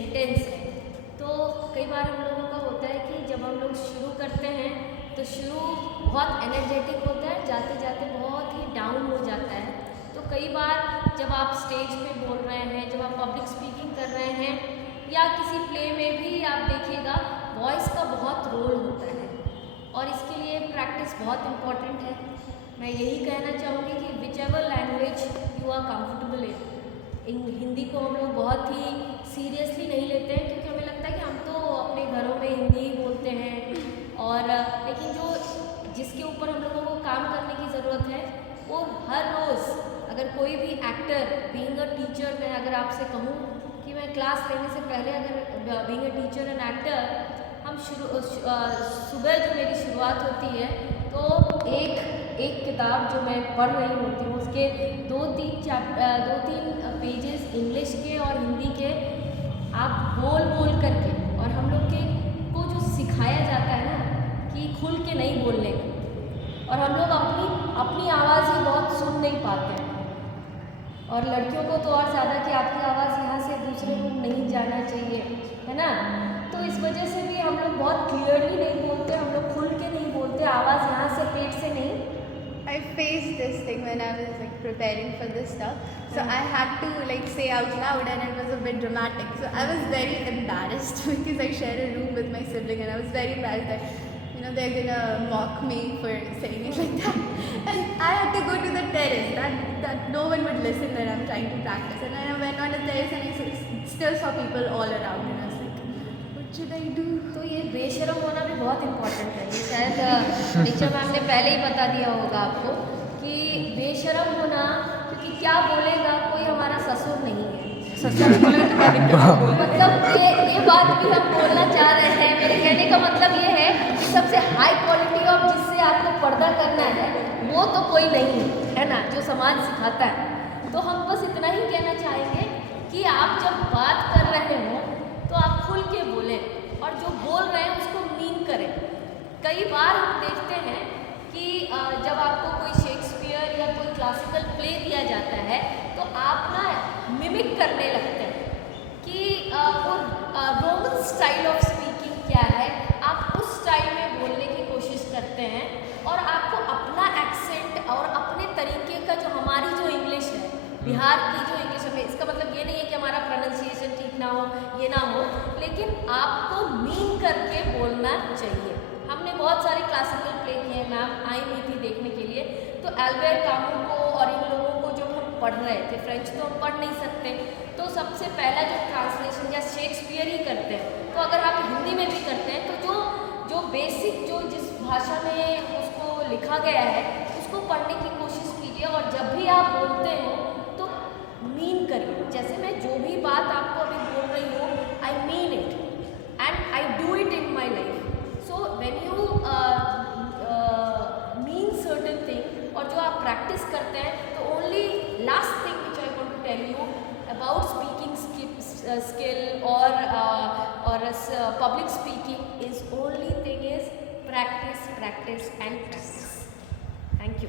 Sentence है। तो कई बार हम लोगों का होता है कि जब हम लोग शुरू करते हैं तो शुरू बहुत एनर्जेटिक होता है, जाते जाते बहुत ही डाउन हो जाता है। तो कई बार जब आप स्टेज पे बोल रहे हैं, जब आप पब्लिक स्पीकिंग कर रहे हैं या किसी प्ले में भी आप देखिएगा वॉइस का बहुत रोल होता है और इसके लिए प्रैक्टिस बहुत इम्पॉर्टेंट है। मैं यही कहना चाहूँगी कि whichever language you are comfortable in, Hindi को हम लोग बहुत ही सीरियसली नहीं लेते हैं क्योंकि हमें लगता है कि हम तो अपने घरों में हिंदी ही बोलते हैं और लेकिन जो जिसके ऊपर हम लोगों को काम करने की ज़रूरत है वो हर रोज़, अगर कोई भी एक्टर बीइंग अ टीचर, मैं अगर आपसे कहूँ कि मैं क्लास लेने से पहले अगर being a teacher and actor हम सुबह जो मेरी शुरुआत होती है तो एक किताब जो मैं पढ़ रही होती हूँ उसके दो तीन पेजेस इंग्लिश के और हिंदी के आप बोल करके, और हम लोग के को जो सिखाया जाता है ना कि खुल के नहीं बोलने को, और हम लोग अपनी आवाज़ ही बहुत सुन नहीं पाते हैं और लड़कियों को तो और ज़्यादा कि आपकी आवाज़ यहाँ से दूसरे रूम नहीं जाना चाहिए, है ना। तो इस वजह से भी हम लोग बहुत क्लियरली नहीं बोलते, हम लोग खुल के नहीं बोलते, आवाज़ यहाँ से पेट से नहीं। I faced this thing when I was like preparing for this stuff. So I had to like say out loud and it was a bit dramatic. So I was very embarrassed because I share a room with my sibling and I was very embarrassed that they're gonna mock me for saying it like that. And I had to go to the terrace that no one would listen when I'm trying to practice. And I went on the terrace and I still saw people all around and I was like, what should I do? तो ये बेशरम होना भी बहुत important है। ये शायद दीक्षा ma'am ने पहले ही बता दिया होगा आपको कि बेशरम होना, क्योंकि क्या बोलेगा, कोई हमारा ससुर नहीं है। मतलब ये बात भी हम बोलना चाह रहे हैं। मेरे कहने का मतलब ये है कि सबसे हाई क्वालिटी ऑफ जिससे आपको पर्दा करना है वो तो कोई नहीं है ना, जो समाज सिखाता है। तो हम बस इतना ही कहना चाहेंगे कि आप जब बात कर रहे हो तो आप खुल के बोलें और जो बोल रहे हैं उसको मीन करें। कई बार हम देखते हैं कि जब आपको कोई शेक्सपियर या कोई क्लासिकल प्ले दिया जाता है तो आप ना मिमिक करने लगते हैं कि वो रोमन स्टाइल ऑफ स्पीकिंग क्या है, आप उस स्टाइल में बोलने की कोशिश करते हैं और आपको अपना एक्सेंट और अपने तरीके का जो हमारी जो इंग्लिश है, बिहार की जो इंग्लिश है, इसका मतलब ये नहीं है कि हमारा प्रोनाउंसिएशन ठीक ना हो, ये ना हो, लेकिन आपको मीन करके बोलना चाहिए। हमने बहुत सारे क्लासिकल प्ले किए, मैम आई हुई थी देखने के लिए, तो एल्बर्ट कामू को और इन लोगों को जब हम पढ़ रहे थे, फ्रेंच तो हम पढ़ नहीं सकते, तो सबसे पहला जो ट्रांसलेशन या शेक्सपियर ही करते हैं, तो अगर आप हिंदी में भी करते हैं तो जो बेसिक जो जिस भाषा में उसको लिखा गया है उसको पढ़ने की कोशिश कीजिए और जब भी आप बोलते हो तो मीन करिए। जैसे मैं जो भी बात आपको अभी बोल रही हूँ, I mean it and I do it in my life. So when you mean certain thing और जो आप प्रैक्टिस करते हैं, तो only last thing which I want to tell you about speaking skill or public speaking is only thing is practice and practice.